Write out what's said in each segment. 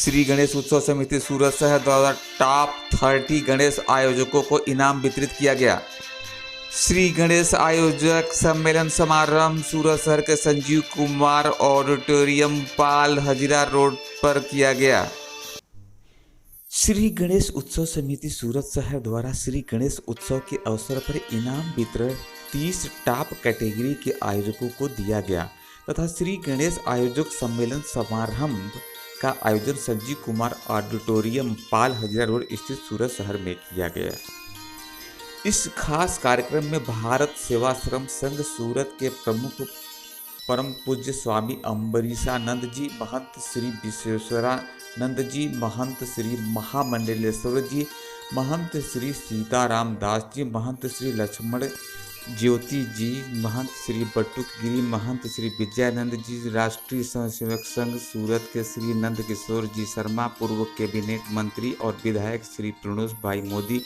श्री गणेश उत्सव समिति सूरत शहर द्वारा टॉप 30 गणेश आयोजकों को इनाम वितरित किया गया। श्री गणेश आयोजक सम्मेलन समारंभ सूरत शहर के संजीव कुमार ऑडिटोरियम पाल हजीरा रोड पर किया गया। श्री गणेश उत्सव समिति सूरत शहर द्वारा श्री गणेश उत्सव के अवसर पर इनाम वितरण 30 टॉप कैटेगरी के आयोजकों को दिया गया तथा श्री गणेश आयोजक सम्मेलन समारंभ का आयोजन संजीव कुमार ऑडिटोरियम पाल हजीरा रोड स्थित सूरत शहर में किया गया। इस खास कार्यक्रम में भारत सेवाश्रम संघ सूरत के प्रमुख परम पूज्य स्वामी अम्बरीशानंद जी, महंत श्री विश्वेश्वरानंद जी, महंत श्री महामंडलेश्वर जी, महंत श्री सीताराम दास जी, महंत श्री लक्ष्मण ज्योति जी, महंत श्री बटुकगिरी, महंत श्री विजयानंद जी, राष्ट्रीय स्वयंसेवक संघ सूरत के श्री नंद किशोर जी शर्मा, पूर्व कैबिनेट मंत्री और विधायक श्री प्रणोष भाई मोदी,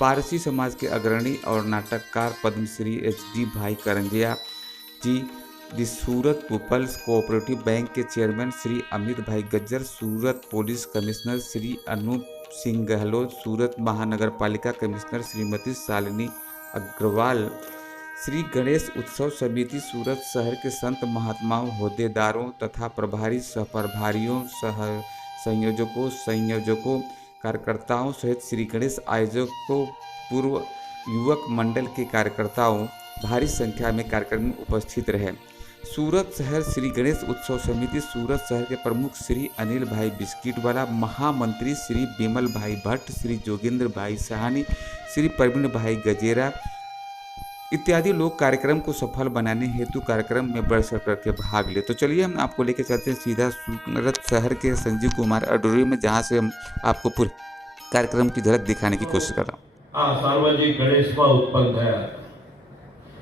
पारसी समाज के अग्रणी और नाटककार पद्मश्री HD भाई करंजिया जी, दी सूरत पीपल्स कोऑपरेटिव बैंक के चेयरमैन श्री अमित भाई गज्जर, सूरत पुलिस कमिश्नर श्री अनूप सिंह गहलोत, सूरत महानगर पालिका कमिश्नर श्रीमती शालिनी अग्रवाल, श्री गणेश उत्सव समिति सूरत शहर के संत महात्माओं, होद्देदारों तथा प्रभारी सहप्रभारियों, संयोजकों, कार्यकर्ताओं सहित श्री गणेश आयोजकों, पूर्व युवक मंडल के कार्यकर्ताओं भारी संख्या में कार्यक्रम में उपस्थित रहे। सूरत शहर श्री गणेश उत्सव समिति सूरत शहर के प्रमुख श्री अनिल भाई बिस्किटवाला, महामंत्री श्री बिमल भाई भट्ट, श्री जोगेंद्र भाई सहानी, श्री प्रवीण भाई गजेरा इत्यादि लोग कार्यक्रम को सफल बनाने हेतु कार्यक्रम में बढ़ चढ़ करके भाग ले। तो चलिए हम आपको लेकर चलते हैं सीधा सूरत शहर के संजीव कुमार ऑडिटोरियम में, जहां से हम आपको पूरे कार्यक्रम की झलक दिखाने की कोशिश कर रहा हूँ। सार्वजनिक गणेश उत्पन्न થયા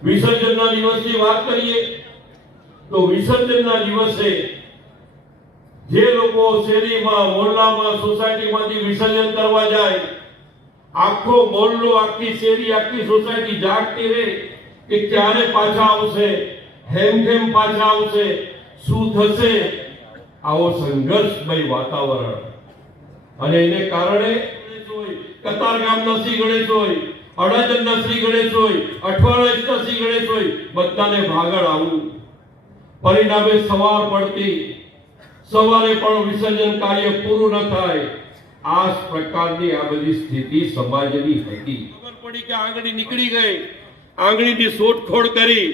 વિસર્જનના દિવસની વાત કરીએ તો વિસર્જનના દિવસે જે લોકો શેરીમાં મોહલ્લામાં સોસાયટીમાંથી વિસર્જન કરવા જાય, આખો મોહલ્લો, આખી શેરી, આખી સોસાયટી જાગતી રહે કે ક્યારે પાછા આવશે, હેમખેમ પાછા આવશે, શું થશે, આવો સંઘર્ષમય વાતાવરણ। અને એને કારણે કતારગામના શ્રી ગણેશ હોય, અડાજણના શ્રી ગણેશ હોય, અઠવાડિયાના શ્રી ગણેશ હોય, બધાને ભાગળ આવવું, પરિણામે સવાર પડતી, સવારે પણ વિસર્જન કાર્ય પૂરું ન થાય। આ પ્રકારની આ બધી સ્થિતિ સમાજની હતી। ખબર પડી કે આંગળી નીકળી ગઈ, આંગળીની શોધખોળ કરી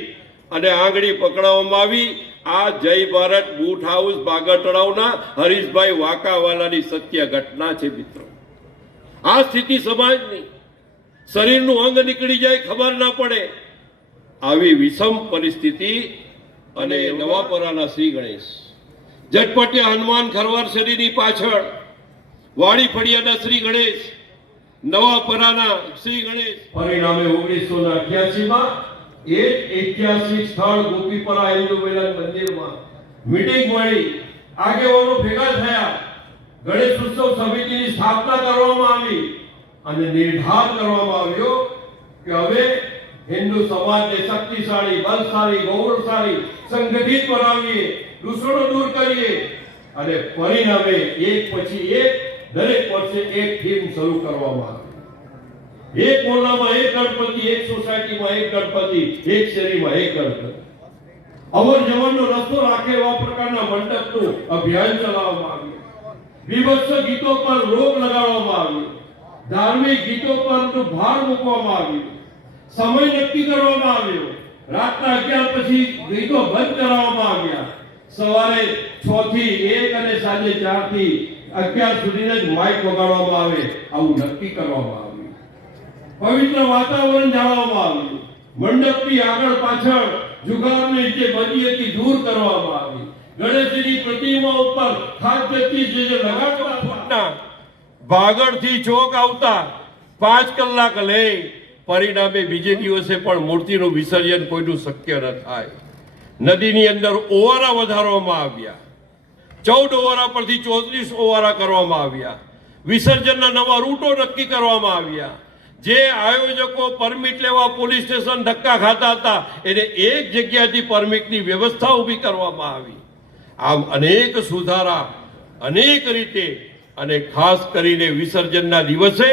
અને આંગળી પકડાવવામાં આવી। આ જય ભારત બૂટ હાઉસ બાગા તળાવના હરીશભાઈ વાકાવાલાની સત્ય ઘટના છે મિત્રો। આ સ્થિતિ સમાજની, શરીરનું અંગ નીકળી જાય ખબર ના પડે, આવી વિષમ પરિસ્થિતિ। અને નવાપરાના શ્રી ગણેશ, જટપટિયા હનુમાન ખરવાર શેરીની પાછળ વાડી ફળિયાના શ્રી ગણેશ, નવાપરાના શ્રી ગણેશ, પરિણામે 1988 માં 81 સ્થળ ગોપીપરા હિન્દુ મિલન મંદિરમાં મીટિંગ મળી, આગેવાનો ભેગા થયા, ગણેશ ઉત્સવ સમિતિની સ્થાપના કરવામાં આવી અને નિર્ધાર કરવામાં આવ્યો કે હવે હિન્દુ સમાજને શક્તિશાળી, બલશાળી, ગૌરવશાળી, સંગઠિત બનાવીએ, દૂષણો દૂર કરીએ અને પરિણામે એક પછી એક દરેક વર્ષે એક થીમ શરૂ કરવામાં આવી। એક મોહલ્લામાં એક ગણપતિ, એક સોસાયટીમાં એક ગણપતિ, એક શેરીમાં એક ગણપતિ, અવર જવરનો રસ્તો રાખે એવા પ્રકારના મંડપનું અભિયાન ચલાવવામાં આવ્યું। વિભત્સ ગીતો પર રોક લગાડવામાં આવી, ધાર્મિક ગીતો પર ભાર મૂકવામાં આવ્યો, સમય નક્કી કરવામાં આવ્યો, રાતના 11 પછી ગીતો બંધ કરાવવામાં આવ્યા, સવારે 6 થી 1 અને સાંજે 4 થી 11 સુધીને જ માઇક વગાડવામાં આવે, આવું નક્કી કરવામાં આવ્યું। પવિત્ર વાતાવરણ જાળવવામાં આવ્યું, મંડપની આગળ પાછળ જુગારની જે બધી હતી દૂર કરવામાં આવી, ગણેશજીની પ્રતિમા ઉપર ખાદ્યથી જે લગાડવા ફૂટના ભાગળથી ચોક આવતા 5 કલાક લે, પરિણામે બીજે દિવસે પણ મૂર્તિનું વિસર્જન કોઈનું શક્ય ન થાય। નદીની અંદર ઓવારા વધારવામાં આવ્યા, 14 ઓવારા પરથી 34 ઓવારા કરવામાં આવ્યા, વિસર્જનના નવા રૂટો નક્કી કરવામાં આવ્યા। જે આયોજકો પરમિટ લેવા પોલીસ સ્ટેશન ધક્કા ખાતા હતા એને એક જગ્યાથી પરમિટની વ્યવસ્થા ઊભી કરવામાં આવી। આમ અનેક સુધારા અનેક રીતે અને ખાસ કરીને વિસર્જનના દિવસે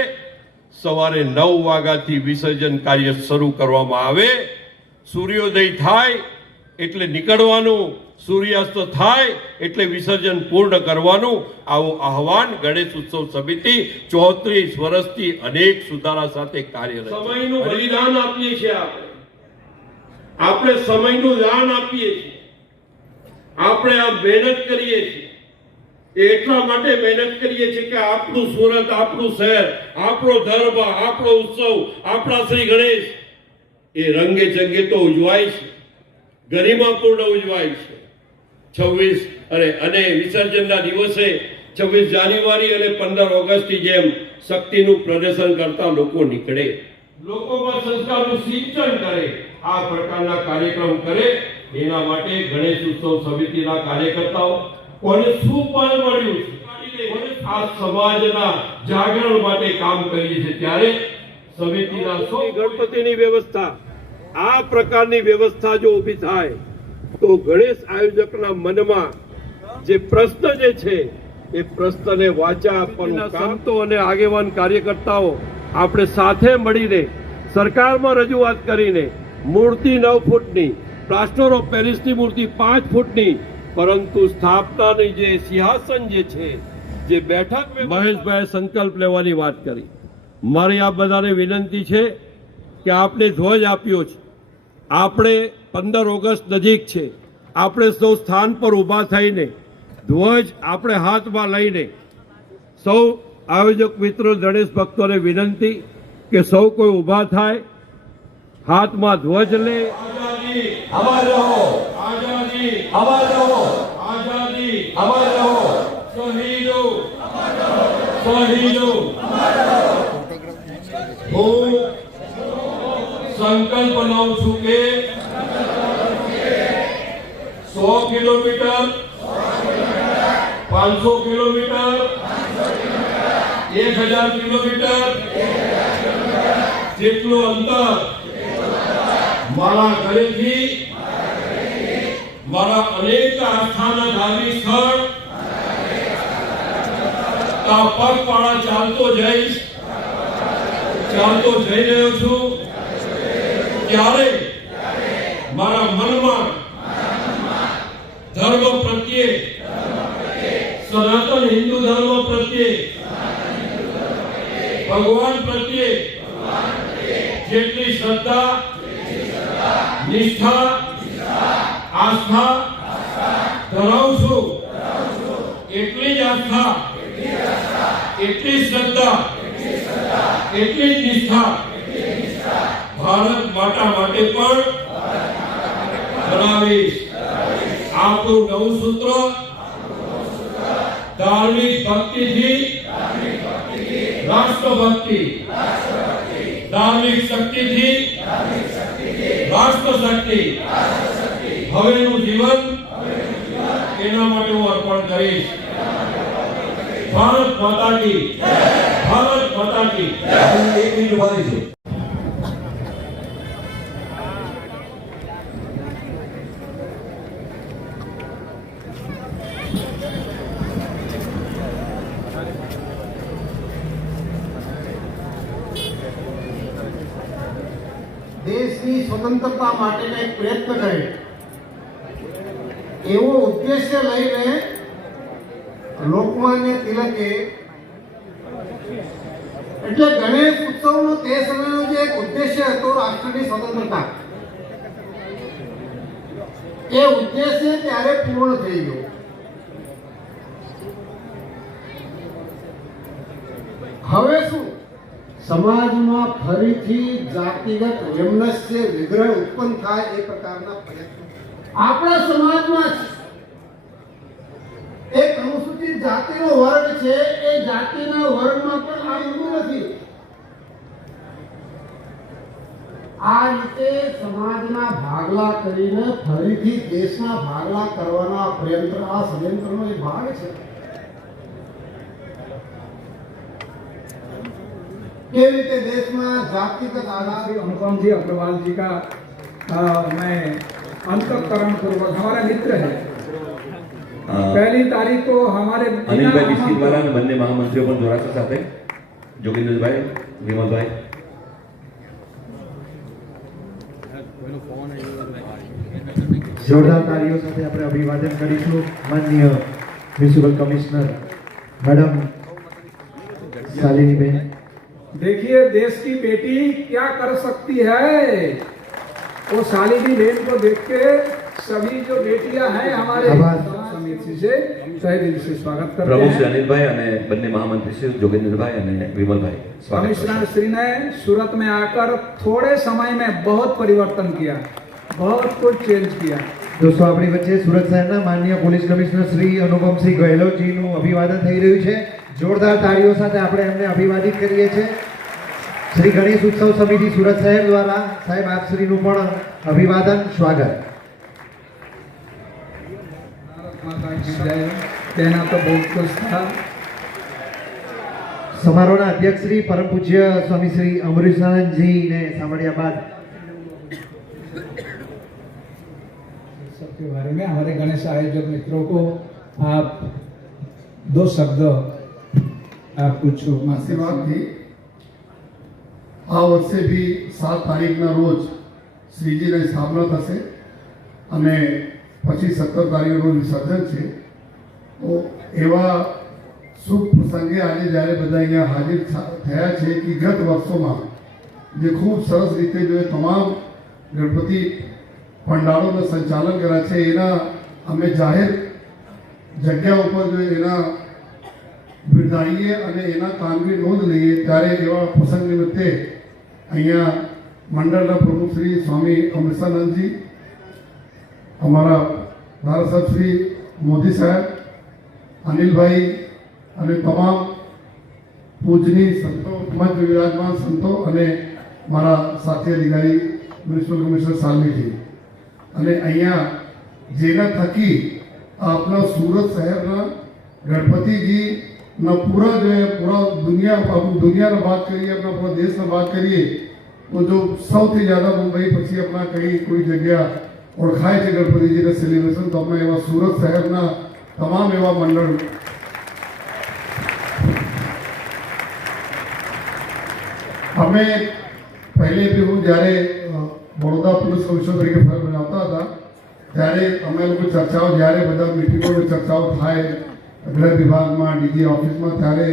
સવારે 9 વાગ્યાથી વિસર્જન કાર્ય શરૂ કરવામાં આવે. સૂર્યોદય થાય એટલે નીકળવાનું, સૂર્યાસ્ત થાય એટલે વિસર્જન પૂર્ણ કરવાનું. આવું આહવાન ગણેશ ઉત્સવ સમિતિ 34 વર્ષથી અનેક સુધારા સાથે કાર્યરત. સમયનું બલિદાન આપીએ છીએ આપણે સમયનું દાન આપીએ છીએ. આપણે આ મહેનત કરીએ છીએ. એટલા માટે મહેનત કરીએ છીએ કે આપણું સુરત, આપણું શહેર, આપણો ધર્મ, આપણો ઉત્સવ, આપણા શ્રી ગણેશ એ રંગે ચંગે તો ઉજવાય છે, ગરિમાપૂર્ણ ઉજવાય છે. 26 અને વિસર્જનના દિવસે 26 જાન્યુઆરી અને 15 ઓગસ્ટની જેમ શક્તિનું પ્રદર્શન કરતા લોકો નીકળે, લોકોમાં સંસ્કારનું સિંચન કરે, આ પ્રકારના કાર્યક્રમ કરે. એના માટે ગણેશ ઉત્સવ સમિતિના કાર્યકર્તાઓ કોને શું ફળ મળ્યું છે, આ સમાજના જાગરણ માટે કામ કરીએ છીએ. ત્યારે સમિતિના ગણપતિની વ્યવસ્થા, આ પ્રકારની વ્યવસ્થા જો ઊભી થાય તો ગણેશ આયોજકના મનમાં જે પ્રશ્ન જે છે એ પ્રશ્નને વાચા આપવાનું કામ. સંતો અને આગેવાન કાર્યકર્તાઓ આપણે સાથે મળીને સરકારમાં રજૂઆત કરીને મૂર્તિ 9 ફૂટની, પ્લાસ્ટર ઓફ પેરિસની મૂર્તિ 5 ફૂટની, પરંતુ સ્થાપનાની જે સિંહાસન જે છે, જે બેઠક, મહેશભાઈ સંકલ્પ લેવાની વાત કરી. મારી આ બધાને વિનંતી છે કે આપણે ધ્વજ આપ્યો છે, આપણે 15 ઓગસ્ટ નજીક છે, આપણે સૌ સ્થાન પર ઊભા થઈને ધ્વજ આપણે હાથમાં લઈને સૌ આયોજક મિત્રો, ગણેશ ભક્તોને વિનંતી કે સૌ કોઈ ઊભા થાય, હાથમાં ધ્વજ લે. આઝાદી અમર રહો, આઝાદી અમર રહો, આઝાદી અમર રહો, શહીદો અમર રહો, શહીદો અમર રહો. હું સંકલ્પ લઉં છું કે 100 કિલોમીટર, 500 કિલોમીટર, 1000 કિલોમીટર જેટલું અંતર મારા ઘરેથી મારા અનેક આસ્થાના ધાર્મિક સ્થળ પગપાળા ચાલતો જઈશ, ચાલતો જઈ રહ્યો છું. ત્યારે મારા મનમાં ધર્મ પ્રત્યે, સનાતન હિન્દુ ધર્મ પ્રત્યે, ભગવાન પ્રત્યે જેટલી શ્રદ્ધા, નિષ્ઠા, આસ્થા ધરાવું છું, એટલી જ આસ્થા, એટલી શ્રદ્ધા, એટલી જ નિષ્ઠા ભારત માતા માટે પણ ધરાવીશ. આપણું નવું સૂત્ર ધાર્મિક ભક્તિથી રાષ્ટ્રભક્તિ, ધાર્મિક શક્તિથી રાષ્ટ્ર શક્તિ. હવેનું જીવન એના માટે હું અર્પણ કરીશ. ભારત માતા કી, ભારત માતા કી. 1 મિનિટ ઉભા રહીશું. દેશની સ્વતંત્રતા માટેનો એક પ્રયત્ન કરે એવો ઉદ્દેશ્ય લઈને લોકમાન્ય તિલકે, એટલે ગણેશ ઉત્સવનો તે સમયનો જે એક ઉદ્દેશ્ય હતો રાષ્ટ્રની સ્વતંત્રતા, એ ઉદ્દેશ્ય ત્યારે પૂર્ણ થઈ ગયો. હવે શું, સમાજમાં ફરીથી જાતિગત વૈમનસ્ય, વિગ્રહ ઉત્પન્ન થાય એ પ્રકારના પ્રયત્નો આપણા સમાજમાં એક અનુસૂચિત જાતિનો વર્ગ છે, એ જાતિના વર્ગમાં પણ આ એવું નથી. આ રીતે સમાજના ભાગલા કરીને ફરીથી દેશના ભાગલા કરવાના પ્રયત્ન આ ષડયંત્રનો એક ભાગ છે. केवी रीते देश में जातिगत आधार अनुपम जी अग्रवाल जी का मैं अंतःकरण पूर्वक हमारा मित्र है पहली तारीख को हमारे અનિલભાઈ બિસ્કી દ્વારા અને બંને મહામંત્રીઓ પણ જોડાશે સાથે. જોગેન્દ્રભાઈ, વિમલભાઈ. જોરદાર તાળીઓ સાથે આપણે અભિવાદન કરીશું માનનીય મ્યુનિસિપલ કમિશનર मैडम शालिनी बहन. देखिए देश की बेटी क्या कर सकती है, वो शालिनी बहन को देख के सभी जो बेटियां हैं हमारे आभार. समिति से तहे दिल से स्वागत करते પ્રમુખ શ્રી हैं. અનિલભાઈ અને બંને મહામંત્રી શ્રી જોગેન્દ્રભાઈ અને વિમલભાઈ સ્વાગત કરશે. कमिश्नर श्री ने सूरत में आकर थोड़े समय में बहुत परिवर्तन किया, बहुत कुछ चेंज किया. दोस्तों આપણી વચ્ચે સુરત શહેરના માનનીય પોલીસ કમિશનર શ્રી અનુપમસિંહ ગહેલોતજીનું અભિવાદન થઈ રહ્યું છે. જોરદાર તાળીઓ સાથે આપણે એમને અભિવાદિત કરીએ છીએ. શ્રી ગણેશ ઉત્સવ સમિતિ સુરત શહેર દ્વારા સાહેબ આપ શ્રીનું પણ અભિવાદન સ્વાગત. भारत माता की जय कहना तो बहुत कुछ था. સમારોહના અધ્યક્ષ શ્રી પરમ પૂજ્ય સ્વામી શ્રી અમરીશાનંદજીને સાંભળ્યા બાદ सबके बारे में हमारे गणेश आयोजक मित्रों को आप दो शब्द आप कुछ આશીર્વાદ થી આ વર્ષે બી 7 તારીખના રોજ શ્રીજીને સ્થાપના થશે અને પછી 17 તારીખે રોજ વિસર્જન છે. તો એવા શુભ પ્રસંગે આજે જ્યારે બધા અહીંયા હાજર થયા છે કે ગત વર્ષોમાં જે ખૂબ સરસ રીતે જો તમામ ગણપતિ ભંડારોનું સંચાલન કર્યા છે એના અમે જાહેર જગ્યા ઉપર જો એના બિરદાવીએ અને એના કામગીરી નોંધ લઈએ ત્યારે એવા પ્રસંગ નિમિત્તે અહીંયા મંડળના પ્રમુખ શ્રી સ્વામી અમૃતાનંદજી, અમારા ધારાસભ્ય શ્રી મોદી સાહેબ, અનિલભાઈ અને તમામ પૂજની સંતો, મંચ વિરાજમાન સંતો અને મારા સાથી અધિકારી મ્યુનિસિપલ કમિશનર સાલમીજી અને અહીંયા જેના થકી આપણા સુરત શહેરના ગણપતિજીના પૂરા જો પૂરા દુનિયાના વાત કરીએ, આપણા પૂરા દેશના વાત કરીએ તો જો સૌથી જ્યાદા મુંબઈ પછી આપણા કઈ કોઈ જગ્યા ઓળખાય છે ગણપતિજીના સેલિબ્રેશન તો અમે એવા સુરત શહેરના તમામ એવા મંડળ અમે પહેલે બી હું જ્યારે બરોડા પોલીસ કમિશનર તરીકે ફરજ બજાવતા હતા ત્યારે અમે લોકો ચર્ચાઓ જ્યારે બધા મિટિંગોની ચર્ચાઓ થાય ગૃહ વિભાગમાં, ડીજી ઓફિસમાં, ત્યારે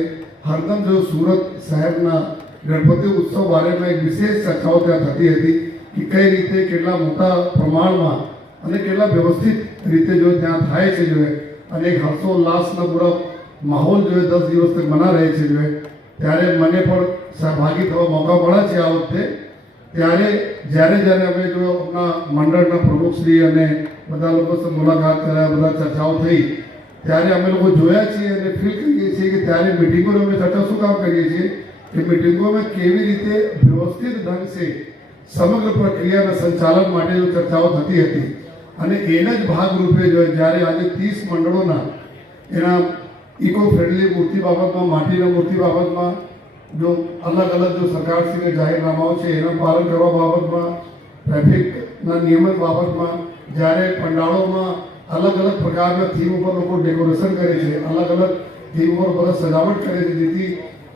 હરદમ જો સુરત શહેરના ગણપતિ ઉત્સવ બારેમાં એક વિશેષ ચર્ચાઓ ત્યાં થતી હતી કે કઈ રીતે કેટલા મોટા પ્રમાણમાં અને કેટલા વ્યવસ્થિત રીતે જો ત્યાં થાય છે જો અને એક હર્ષોલ્લાસના પૂરા માહોલ જો 10 દિવસ તક મના રહે છે જો ત્યારે મને પણ સહભાગી થવા મોકા મળ્યા છે આ વખતે. ત્યારે જ્યારે જ્યારે અમે જો આપણા મંડળના પ્રમુખશ્રી અને બધા લોકો સાથે મુલાકાત કર્યા, બધા ચર્ચાઓ થઈ ત્યારે અમે લોકો જોયા છીએ અને ફીલ કરીએ છીએ કે ત્યારે મિટિંગોને અમે ચર્ચા શું કામ કરીએ છીએ કે મિટિંગોમાં કેવી રીતે વ્યવસ્થિત ઢંગ से સમગ્ર પ્રક્રિયાના સંચાલન માટે જો ચર્ચાઓ થતી હતી અને એના જ ભાગરૂપે જો જ્યારે આજે 30 મંડળોના એના ઇકો ફ્રેન્ડલી મૂર્તિ બાબતમાં, માટીના મૂર્તિ બાબતમાં जो अलग अलग जो सरकार से जाहीरनामाओं છે એના પાલન કરવા બાબતમાં, ટ્રાફિકના નિયમન બાબતમાં, જ્યારે પંડાળોમાં અલગ અલગ પ્રકારના થીમ ઉપર લોકો ડેકોરેશન કરે છે, અલગ અલગ થીમ ઉપર બધા સજાવટ કરે છે જેથી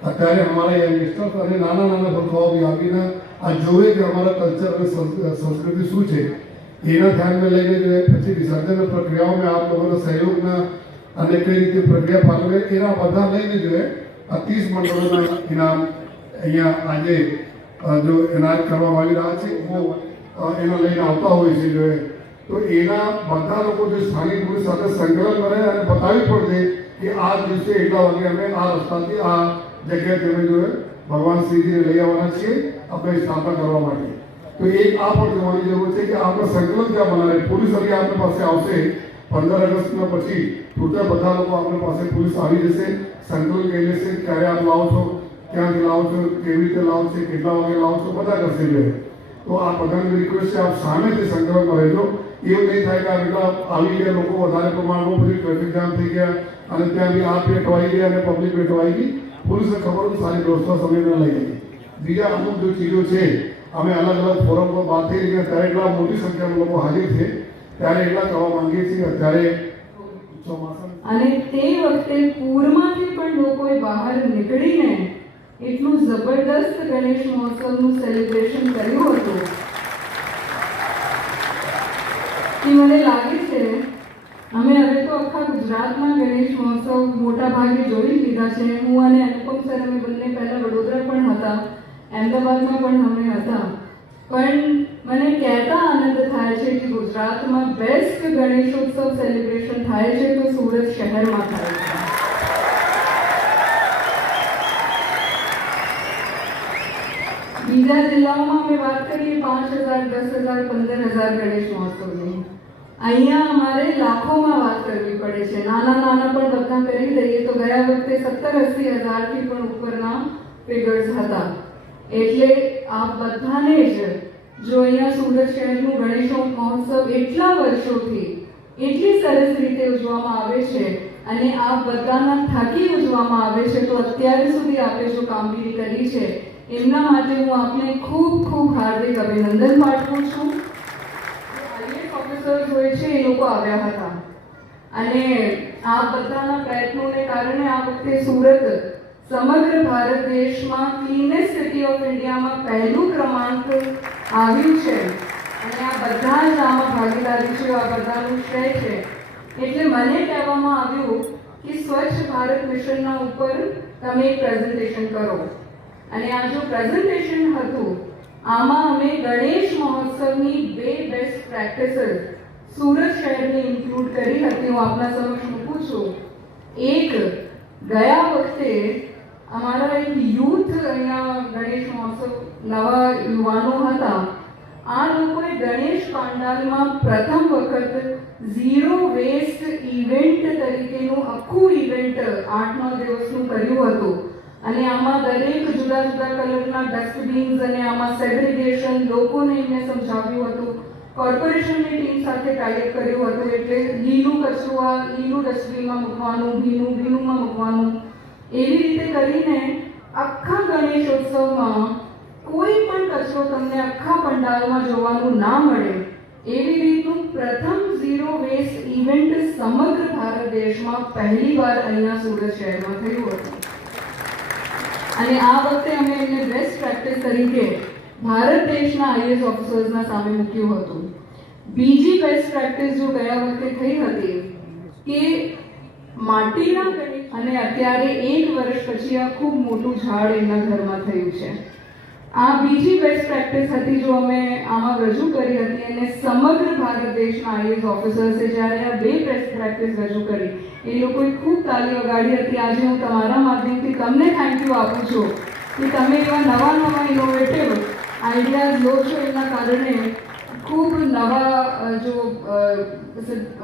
અત્યારે અમારા યંગસ્ટર્સ અને નાના નાના ભરખાઓ બી આવીને આ જોવે કે અમારા કલ્ચર અને સંસ્કૃતિ શું છે એના ધ્યાનમાં લઈને જો પછી વિસર્જન પ્રક્રિયાઓમાં આપ લોકોના સહયોગના અને કઈ રીતે પ્રક્રિયા પાલવે એના બધા લઈને જોઈએ આ 30 મંડળોના ઇનામ અહીંયા આજે જો એનાયત કરવામાં આવી રહ્યા છે वो એના લઈને આવતા હોય છે જો તો એના બધા લોકો જે સ્થાનિક પોલીસ સાથે સંકલન કરે અને બતાવી પણ દે કે આ દિવસે એટલા વાગે અમે આ રસ્તાથી આ જગ્યાએ તમે જો ભગવાન શ્રીજીને લઈ આવવાના છીએ આપણે સ્થાપના કરવા માટે. તો એક આ પણ જોવાની જરૂર છે કે આપણે સંકલન ક્યાં બનાવે. પોલીસ અગર આપણી પાસે આવશે 15 ઓગસ્ટના પછી પૂરતા બધા લોકો આપણી પાસે પોલીસ આવી જશે, સંકલન કરી લેશે ક્યારે આપ લાવો છો, ક્યાંથી લાવો છો, કેવી રીતે લાવો છો, કેટલા વાગે લાવો છો, બધા કરશે જોઈએ. તો આ બધાની રિક્વેસ્ટ છે આપ સામેથી સંકલનમાં રહેજો. એવું નહીં થાય કે આ બેટા આવી ગયા લોકો વધારે પ્રમાણમાં પછી ટ્રાફિક જામ થઈ ગયા અને ત્યાં બી આપ અટવાઈ ગયા અને પબ્લિક અટવાઈ ગઈ. પોલીસને ખબર તો સારી વ્યવસ્થા સમયમાં લઈ ગઈ. બીજા અમુક જો ચીજો છે અમે અલગ અલગ ફોરમ પર વાત થઈ રહ્યા ત્યારે એટલા મોટી સંખ્યામાં લોકો હાજર છે ત્યારે એટલા કહેવા માંગીએ છીએ અત્યારે ચોમાસા અને તે વખતે પૂરમાંથી પણ લોકોએ બહાર નીકળીને એટલું જબરદસ્ત ગણેશ મહોત્સવનું સેલિબ્રેશન કર્યું હતું કે મને લાગે છે અમે હવે તો આખા ગુજરાતમાં ગણેશ મહોત્સવ મોટા ભાગે જોઈ લીધા છે. હું અને અનુપમ સર અમે બંને પહેલા વડોદરા પણ હતા, અમદાવાદમાં પણ અમે હતા, પણ મને કહેતા આનંદ થાય છે કે ગુજરાતમાં બેસ્ટ ગણેશોત્સવ સેલિબ્રેશન થાય છે તો સુરત શહેરમાં થાય છે. બીજા જિલ્લાઓમાં અમે વાત કરીએ 5,000, 10,000, 15,000 ગણેશ મહોત્સવની, અહીંયા અમારે લાખોમાં વાત કરવી પડે છે. નાના નાના પણ બધા કરી દઈએ તો ગયા વખતે 70-80 હજારથી પણ ઉપરના ફિગર્સ હતા. એટલે આ બધાને જ જો અહીંયા સુરત શહેરનું ગણેશ મહોત્સવ એટલા વર્ષોથી એટલી સરસ રીતે ઉજવવામાં આવે છે અને આ બધાના થકી ઉજવવામાં આવે છે તો અત્યાર સુધી આપણે જો કામગીરી કરી છે એમના માટે હું આપને ખૂબ ખૂબ હાર્દિક અભિનંદન પાઠવું છું. ઓફિસર્સ હોય છે એ લોકો આવ્યા હતા અને આ બધાના પ્રયત્નોને કારણે આ વખતે સુરત સમગ્ર ભારત દેશમાં ક્લીનેસ્ટ સિટી ઓફ ઇન્ડિયામાં પહેલું ક્રમાંક આવ્યું છે અને આ બધા જ આમાં ભાગીદારી છે, આ બધાનું શ્રેય છે. એટલે મને કહેવામાં આવ્યું કે સ્વચ્છ ભારત મિશનના ઉપર તમે એક પ્રેઝન્ટેશન કરો અને આ જો પ્રેઝન્ટેશન હતું આમાં અમે ગણેશ મહોત્સવની 2 બેસ્ટ પ્રેક્ટિસીસ સુરત શહેરની ઇન્ક્લુડ કરી હતી. હું આપના સમક્ષ મૂકું છું. એક, ગયા વખતે અમારા એક યુથ અહીંયા ગણેશ મહોત્સવ નવા યુવાનો હતા, આ લોકોએ ગણેશ પાંડાલમાં પ્રથમ વખત ઝીરો વેસ્ટ ઇવેન્ટ તરીકેનું આખું ઇવેન્ટ 8-9 દિવસનું કર્યું હતું અને આમાં દરેક જુદા જુદા કલરના ડસ્ટબિન્સ અને આમાં સેગ્રીગેશન લોકોને એમને સમજાવ્યું હતું. કોર્પોરેશનની ટીમ સાથે ટાઈઅપ કર્યું હતું એટલે લીલું કચરું આ લીલું ડસ્ટબિનમાં મૂકવાનું, ભીનું ભીનુંમાં મૂકવાનું. એવી રીતે કરીને આખા ગણેશોત્સવમાં કોઈ પણ કચરો તમને આખા પંડાલમાં જોવાનું ના મળે એવી રીતનું પ્રથમ ઝીરો વેસ્ટ ઇવેન્ટ સમગ્ર ભારત દેશમાં પહેલીવાર અહીંયા સુરત શહેરમાં થયું હતું અને આ વખતે અમે એમને બેસ્ટ પ્રેક્ટિસ તરીકે ભારત દેશના આઈએએસ ઓફિસર્સના સામે મૂક્યું હતું. બીજી બેસ્ટ પ્રેક્ટિસ જો ગયા વખતે થઈ હતી કે માટીના ગણેશ અને અત્યારે 1 વર્ષ પછી આ ખૂબ મોટું ઝાડ એમના ઘરમાં થયું છે. આ બીજી બેસ્ટ પ્રેક્ટિસ હતી જો અમે આમાં રજૂ કરી હતી અને સમગ્ર ભારત દેશના આઈએએસ ઓફિસર્સે જ્યારે આ 2 બેસ્ટ પ્રેક્ટિસ રજૂ કરી એ લોકોએ ખૂબ તાલી વગાડી હતી. આજે હું તમારા માધ્યમથી તમને થેન્ક યુ આપું છું કે તમે એવા નવા ઇનોવેટિવ આઈડિયાઝ લો છો એના કારણે ખૂબ નવા જો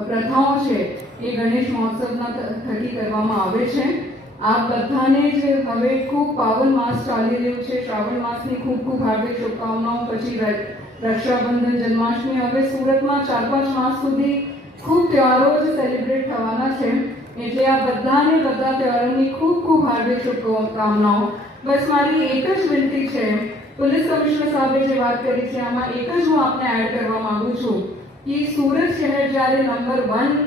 પ્રથાઓ છે એ ગણેશ મહોત્સવના થકી કરવામાં આવે છે. આ બધાને જ હવે ખૂબ પાવન માસ ચાલી રહ્યું છે. શ્રાવણ માસની ખૂબ ખૂબ હાર્દિક શુભકામનાઓ. પછી રક્ષાબંધન, જન્માષ્ટમી, હવે સુરતમાં 4-5 માસ સુધી ખૂબ તહેવારો જ સેલિબ્રેટ થવાના છે એટલે આ બધાને બધા તહેવારોની ખૂબ ખૂબ હાર્દિક શુભકામનાઓ. બસ મારી એક જ વિનંતી છે, પોલીસ કમિશનર સાહેબે જે વાત કરી છે આમાં એક જ હું આપને એડ કરવા માંગુ છું કે સુરત શહેર જ્યારે નંબર 1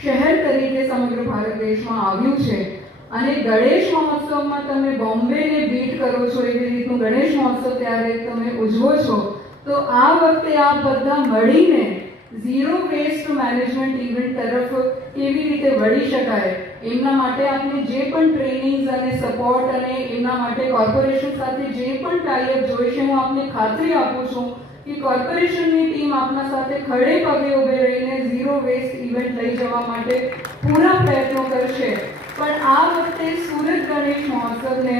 શહેર તરીકે સમગ્ર ભારત દેશમાં આવ્યું છે અને ગણેશ મહોત્સવમાં તમે બોમ્બેને બીટ કરો છો એવી રીતનું ગણેશ મહોત્સવ ત્યારે તમે ઉજવો છો તો આ વખતે આ બધા મળીને ઝીરો વેસ્ટ મેનેજમેન્ટ ઇવેન્ટ તરફ કેવી રીતે વળી શકાય એમના માટે આપણે જે પણ ટ્રેનિંગ્સ અને સપોર્ટ અને એમના માટે કોર્પોરેશન સાથે જે પણ ટાઈઅપ જોઈશે હું આપને ખાતરી આપું છું કે કોર્પોરેશનની ટીમ આપના સાથે ખડે પગે ઊભે રહીને ઝીરો વેસ્ટ ઇવેન્ટ લઈ જવા માટે પૂરા પ્રયત્નો કરશે. પણ આ વખતે સુરત ગણેશ મહોત્સવને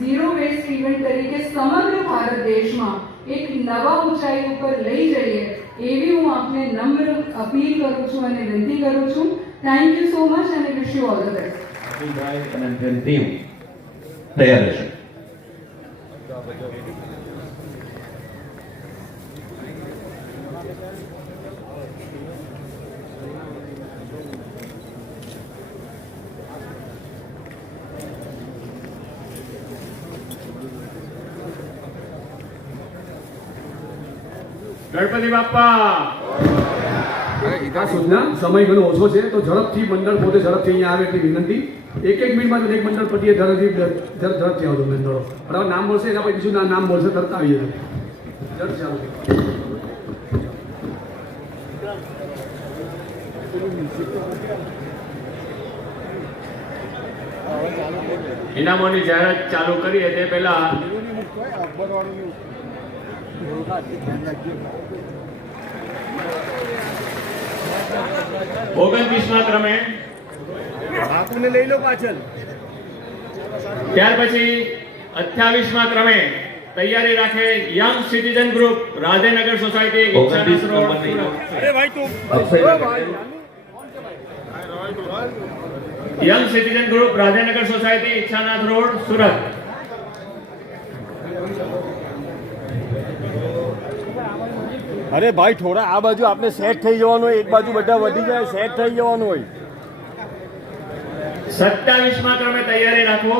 ઝીરો વેસ્ટ ઇવેન્ટ તરીકે સમગ્ર ભારત દેશમાં એક નવા ઊંચાઈ ઉપર લઈ જઈએ એવી હું આપને નમ્ર અપીલ કરું છું અને વિનંતી કરું છું. થેન્ક યુ સો મચ અને wish you all the best. અનિલભાઈ અને તેની ટીમ તૈયાર રહેશે. ગણપતિ બાપ્પા. અરે ખાસ સૂચના સમય ઘણો ઓછો છે તો ઝડપથી મંડળ પોતે ઝડપથી અહીંયા આવે એટલી વિનંતી. એક મિનિટમાં એક મંડળ પટીએ ઝડપથી આવજો મંડળો. બરાબર, નામ બોલશે એના પછી બીજું નામ બોલશે તરત આવી જાય. ઝડપ ચાલુ. ઇનામોની જાહેરાત ચાલુ કરીએ તે પહેલા 29મા ક્રમે બાપુને લઈ લો પાછળ. ત્યાર પછી 28મા ક્રમે તૈયારી રાખે young citizen group Radhenagar society 29 road નંબરની સુરત. અરે ભાઈ તું young citizen group Radhenagar society Ichchhanath road Surat. અરે ભાઈ થોડા આ બાજુ આપણે સેટ થઈ જવાનું હોય, એક બાજુ બધા વધી જાય સેટ થઈ જવાનું હોય. 27મા ક્રમે તૈયારી રાખો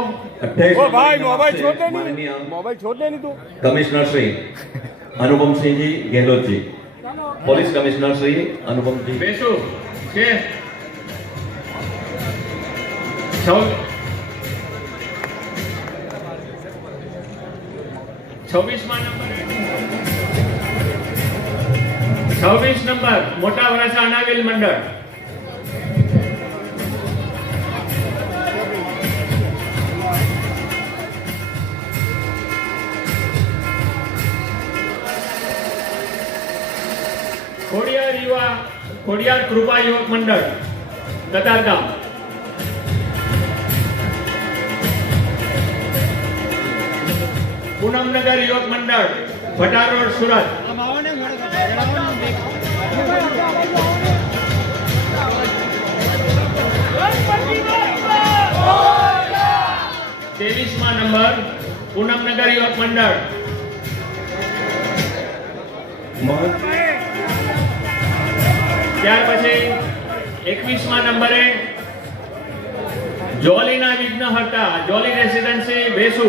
28 ઓ ભાઈ મોબાઈલ છોડ દે માનનીય નહીં, મોબાઈલ છોડ દે નહીં તું. Commissioner Shri અનુપમસિંહજી ગેહલોતજી, police commissioner Shri અનુપમજી બેસો છે 26મા નંબર 26 નંબર મોટા વરાછા અનાવિલ મંડળ. ખોડિયાર કૃપા યુવક મંડળ કતારગામ. પૂનમનગર યુવક મંડળ ભટાર રોડ સુરત. ત્રેવીસમા નંબર પૂનમનગર યુવક મંડળ. ત્યાર પછી 21મા નંબરે જોલીના વિઘ્નહર્તા જોલી રેસિડેન્સી બેસુ.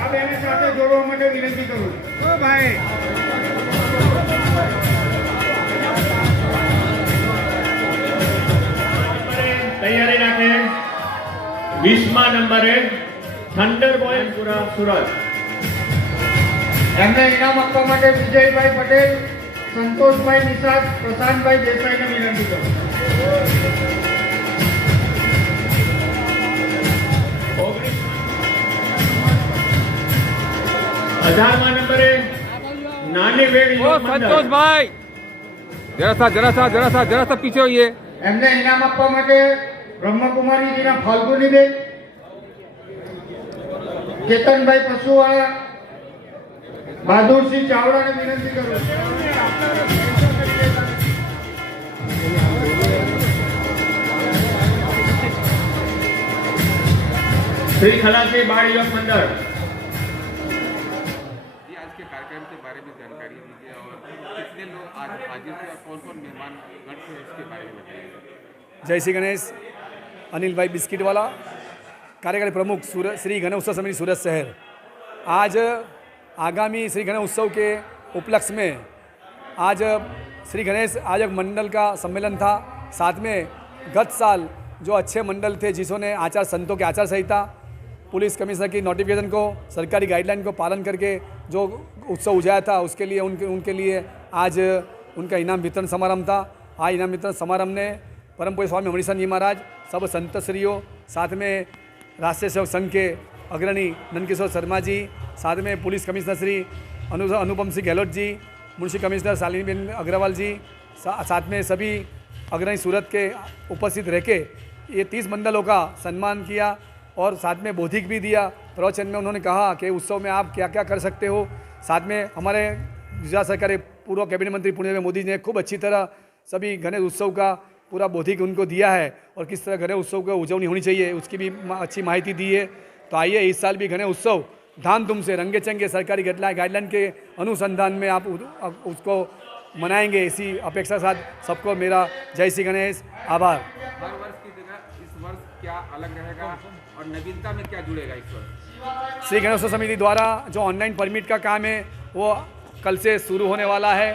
આ બેને સાથે જોડવા માટે વિનંતી કરું. ઓ ભાઈ તૈયારી રાખે 20મા નંબરે થંડર બોય સુરત. એમને ઇનામ આપવા માટે વિજયભાઈ પટેલ, સંતોષભાઈ નિષાદ, પ્રશાંતભાઈ દેસાઈને વિનંતી કરું. 18મા નંબરે નાની વેડ યુવક મંડળ. संतोष भाई जरा सा पीछे होइए. એમને ઇનામ આપવા માટે બ્રહ્મકુમારીજીના ફાલ્ગુનીબેન, કેતનભાઈ પશુવાળા, બહાદુરસિંહ ચાવડાને વિનંતી કરું. શ્રી ખલાસી બાળ યુવક મંડળ. जी आज के कार्यक्रम के बारे में जानकारी दीजिए और कितने लोग आज हाजिर थे और कौन कौन मेहमान गण थे इसके बारे में बताइए. जय श्री गणेश. अनिल भाई बिस्किट वाला, कार्यकारी प्रमुख श्री गणेश उत्सव समिति सूरत शहर. आज आगामी श्री गणेश उत्सव के उपलक्ष्य में आज श्री गणेश आयोजक मंडल का सम्मेलन था. साथ में गत साल जो अच्छे मंडल थे जिन्होंने संतों के आचार संहिता, पुलिस कमिश्नर की नोटिफिकेशन को, सरकारी गाइडलाइन को पालन करके जो उत्सव उजाया था उसके लिए उनके लिए आज उनका इनाम वितरण समारंभ था. आ इनाम वितरण समारंभ ने परम पूज्य स्वामी अमरीशन जी महाराज, सब संतश्रियों, साथ में राष्ट्रीय सेवक संघ के अग्रणी नंदकिशोर शर्मा जी, साथ में police commissioner Shri Anupam Singh Gehlot ji, Munshi commissioner शालिनीबेन Agarwal जी, साथ में सभी अग्रणी सूरत के उपस्थित रह के ये 30 मंडलों का सम्मान किया और साथ में बौद्धिक भी दिया. प्रवचन में उन्होंने कहा कि उत्सव में आप क्या क्या कर सकते हो. साथ में हमारे गुजरात सरकार के पूर्व कैबिनेट मंत्री पुण्य मोदी जी ने खूब अच्छी तरह सभी गणेश उत्सव का पूरा बौद्धिक उनको दिया है और किस तरह गणेश उत्सव की उजवनी होनी चाहिए उसकी भी अच्छी माहिती दी है. तो आइए इस साल भी गणेश उत्सव धामधूम से रंगे चंगे सरकारी गाइडलाइन के अनुसंधान में आप उसको मनाएंगे, इसी अपेक्षा साथ सबको मेरा जय श्री गणेश. आभार. हर वर्ष की जगह इस वर्ष क्या अलग रहेगा और नवीनता में क्या जुड़ेगा इस वर्ष? श्री गणेश उत्सव समिति द्वारा जो ऑनलाइन परमिट का काम है वो कल से शुरू होने वाला है.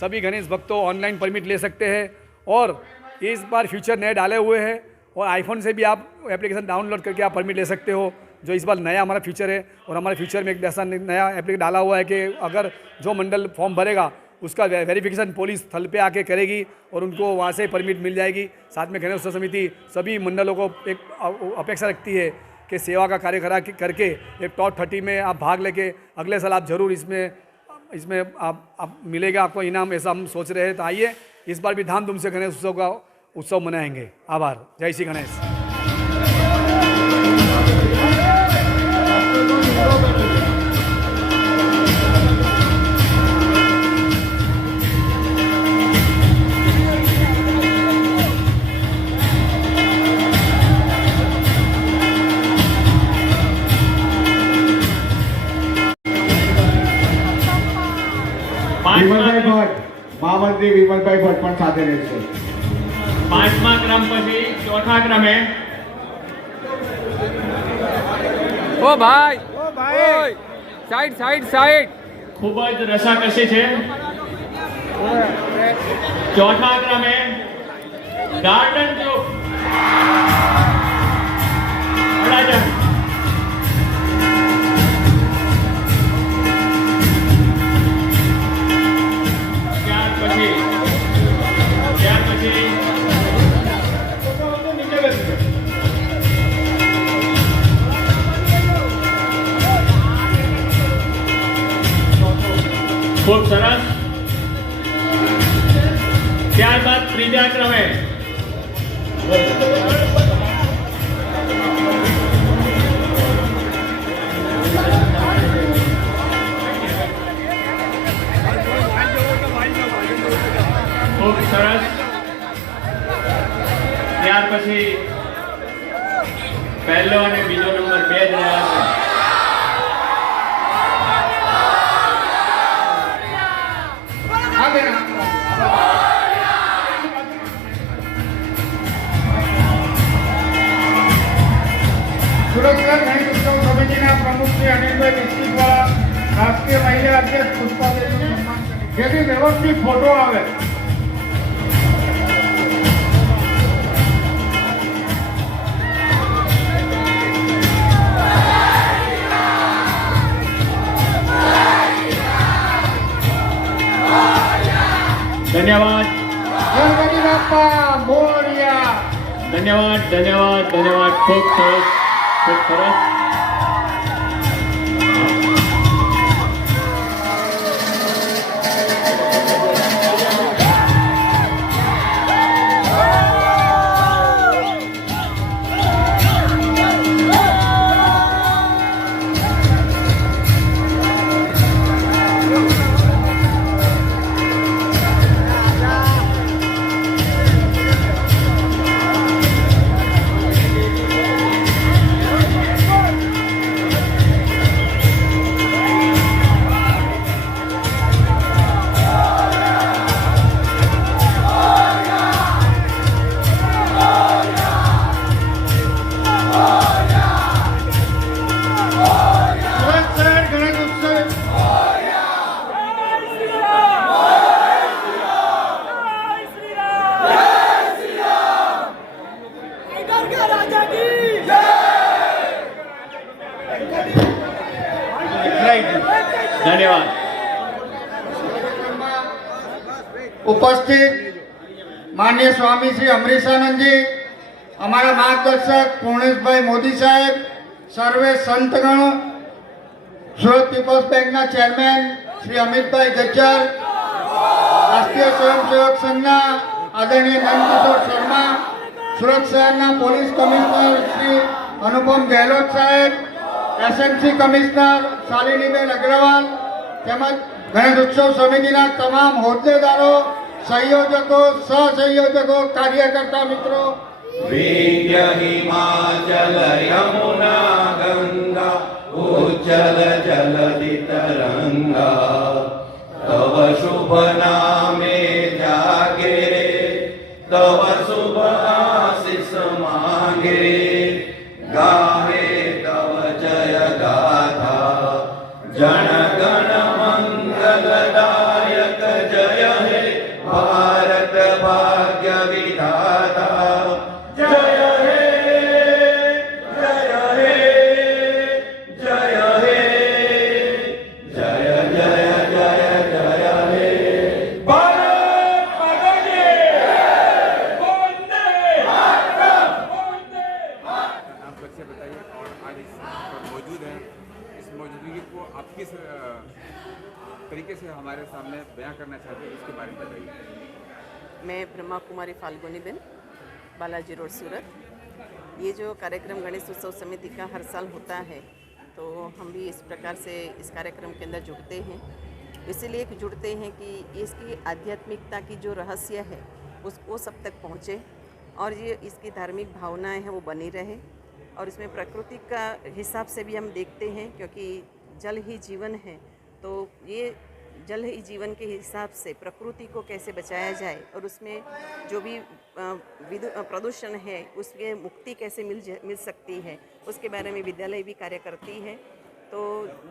सभी गणेश भक्तों ऑनलाइन परमिट ले सकते हैं और इस बार फ्यूचर नए डाले हुए हैं और आईफोन से भी आप एप्लीकेशन डाउनलोड करके आप परमिट ले सकते हो, जो इस बार नया हमारा फीचर है। और हमारे फ्यूचर में एक ऐसा नया एप्लीकेशन डाला हुआ है कि अगर जो मंडल फॉर्म भरेगा उसका वेरिफिकेशन पुलिस स्थल पे आके करेगी और उनको वहाँ से परमिट मिल जाएगी। साथ में गणेश उत्सव समिति सभी मंडलों को एक अपेक्षा रखती है कि सेवा का कार्य करके एक टॉप 30 में आप भाग लेके अगले साल आप जरूर इसमें आप मिलेगा आपको इनाम, ऐसा हम सोच रहे हैं। तो आइए इस बार भी धामधूम से गणेश उत्सव का उत्सव मनाएंगे। आभार। जय श्री गणेश। વિમલભાઈ ભટ્ટ, મહામંત્રી વિમલભાઈ ભટ્ટ પણ સાથે રહેશે. 5મા ક્રમ પછી 4થા ક્રમે ओ भाई साइड साइड साइड ખૂબ જ રસાકસી છે। 4થા ક્રમે ગાર્ડન ગ્રુપ અડાજણ। ત્યાર પછી ખૂબ સરસ। ત્યારબાદ ત્રીજા ક્રમે ખૂબ સરસ। ત્યાર પછી પહેલો અને બીજો નંબર 2 જ રહ્યા છે। સુરત શહેર ગણેશ ઉત્સવ સમિતિના પ્રમુખ શ્રી અનિલભાઈ બિસ્કીટવાળા, રાષ્ટ્રીય મહિલા અધ્યક્ષ પુષ્પાબેનનું સન્માન કરે, જેથી વ્યવસ્થિત ફોટો આવે। ધન્યવાદ। ગણપતિ બાપ્પા મોરયા। ધન્યવાદ ધન્યવાદ ધન્યવાદ। ખૂબ સરસ ખૂબ સરસ। ધન્યવાદ। ઉપસ્થિત માનनीय સ્વામી શ્રી અમરીશાનંદજી, અમારા માર્ગદર્શક પૂર્ણેશભાઈ મોદી સાહેબ, સર્વે સંતગણ, સુરત પીપલ્સ બેંકના ચેરમેન શ્રી અમિતભાઈ ગજ્જર, રાષ્ટ્રીય સ્વયંસેવક સંઘના આદરણીય નંદકિશોર શર્મા, સુરત શહેરના પોલીસ કમિશનર શ્રી અનુપમ ગેહલોત સાહેબ, એસએમસી કમિશનર શાલિનીબેન અગ્રવાલ તેમજ ગણેશ ઉત્સવ સમિતિના તમામ હોદ્દેદારો, સંયોજકો, સહસંયોજકો, કાર્યકર્તા મિત્રો, વિંધ્ય હિમાચલ યમુના ગંગા ઉજ્જલ જલધિ તરંગા તવ શુભ નામે જાગે તવ શુભ આશીષ માંગે ગાહે તવ જય ગાથા જન ગણ મંગલદાયક જય હે ભારત ભાગ્ય परिचय बताइए और आज इस पर मौजूद हैं, इस मौजूदगी को आप किस तरीके से हमारे सामने बयां करना चाहते हैं, इसके बारे में बताइए। मैं ब्रह्मा कुमारी फाल्गुनी बेन, बालाजी रोड, सूरत। ये जो कार्यक्रम गणेश उत्सव समिति का हर साल होता है, तो हम भी इस प्रकार से इस कार्यक्रम के अंदर जुड़ते हैं। इसीलिए जुड़ते हैं कि इसकी आध्यात्मिकता की जो रहस्य है वो सब तक पहुँचे और ये इसकी धार्मिक भावनाएं हैं वो बनी रहे। और इसमें प्रकृति का हिसाब से भी हम देखते हैं, क्योंकि जल ही जीवन है, तो ये जल ही जीवन के हिसाब से प्रकृति को कैसे बचाया जाए और उसमें जो भी प्रदूषण है उसके मुक्ति कैसे मिल सकती है, उसके बारे में विद्यालय भी कार्य करती है। तो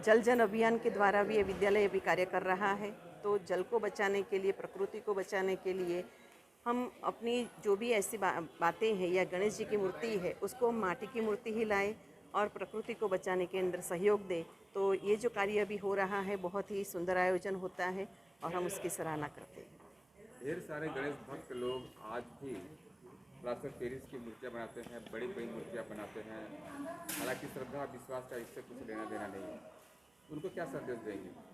जल जन अभियान के द्वारा भी ये विद्यालय भी कार्य कर रहा है। तो जल को बचाने के लिए, प्रकृति को बचाने के लिए हम अपनी जो भी ऐसी बातें हैं या गणेश जी की मूर्ति है उसको हम माटी की मूर्ति ही लाएं और प्रकृति को बचाने के अंदर सहयोग दें। तो ये जो कार्य अभी हो रहा है बहुत ही सुंदर आयोजन होता है और हम उसकी सराहना करते हैं। ढेर सारे गणेश भक्त लोग आज भी प्लास्टर पेरिस की मूर्तियाँ बनाते हैं, बड़ी बड़ी मूर्तियाँ बनाते हैं। हालांकि श्रद्धा विश्वास का इससे कुछ लेना देना नहीं है, उनको क्या संदेश देंगे?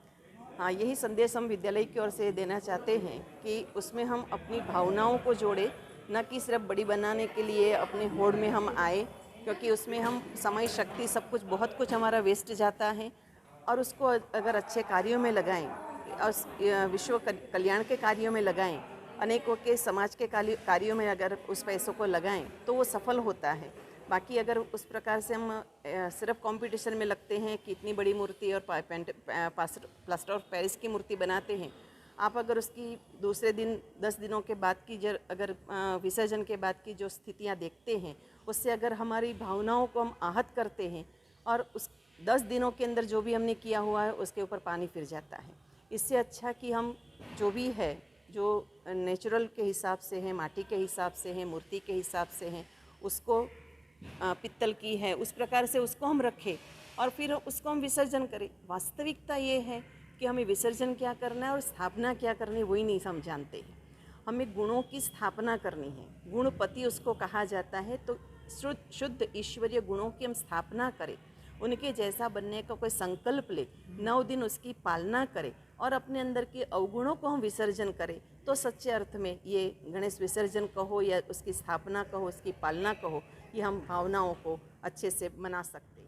हाँ, यही संदेश हम विद्यालय की ओर से देना चाहते हैं कि उसमें हम अपनी भावनाओं को जोड़े, न कि सिर्फ बड़ी बनाने के लिए अपने होड़ में हम आए, क्योंकि उसमें हम समय, शक्ति, सब कुछ, बहुत कुछ हमारा वेस्ट जाता है। और उसको अगर अच्छे कार्यों में लगाएं और विश्व कल्याण के कार्यों में लगाएं, अनेकों के समाज के कार्यों में अगर उस पैसों को लगाएं तो वो सफल होता है। बाकी अगर उस प्रकार से हम सिर्फ कंपटीशन में लगते हैं कि इतनी बड़ी मूर्ति और प्लास्टर ऑफ पेरिस की मूर्ति बनाते हैं, आप अगर उसकी दूसरे दिन 10 दिनों के बाद की अगर विसर्जन के बाद की जो स्थितियां देखते हैं, उससे अगर हमारी भावनाओं को हम आहत करते हैं और उस 10 दिनों के अंदर जो भी हमने किया हुआ है उसके ऊपर पानी फिर जाता है। इससे अच्छा कि हम जो भी है, जो नेचुरल के हिसाब से है, माटी के हिसाब से है, मूर्ति के हिसाब से है, उसको पित्तल की है उस प्रकार से उसको हम रखें और फिर उसको हम विसर्जन करें। वास्तविकता ये है कि हमें विसर्जन क्या करना है और स्थापना क्या करनी है वही नहीं हम जानते हैं। हमें गुणों की स्थापना करनी है, गुणपति उसको कहा जाता है। तो शुद्ध ईश्वरीय गुणों की हम स्थापना करें, उनके जैसा बनने का कोई संकल्प ले, 9 दिन उसकी पालना करें और अपने अंदर के अवगुणों को हम विसर्जन करें, तो सच्चे अर्थ में ये गणेश विसर्जन कहो या उसकी स्थापना कहो, उसकी पालना कहो, ये हम भावनाओं को अच्छे से मना सकते हैं।